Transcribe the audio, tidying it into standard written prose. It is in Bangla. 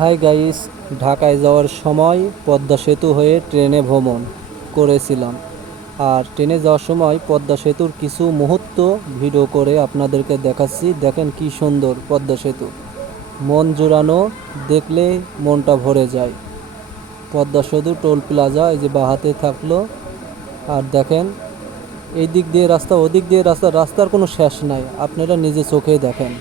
হাই গাইস, ঢাকায় যাওয়ার সময় পদ্মা সেতু হয়ে ট্রেনে ভ্রমণ করেছিলাম। আর ট্রেনে যাওয়ার সময় পদ্মা সেতুর কিছু মুহূর্ত ভিডিও করে আপনাদেরকে দেখাচ্ছি। দেখেন কি সুন্দর পদ্মা সেতু, মন জুড়ানো, দেখলে মনটা ভরে যায়। পদ্মা সেতু টোল প্লাজা এই যে বাহাতে থাকলো। আর দেখেন এই দিক দিয়ে রাস্তা, ওদিক দিয়ে রাস্তা, রাস্তার কোনো শেষ নাই, আপনারা নিজে চোখেই দেখেন।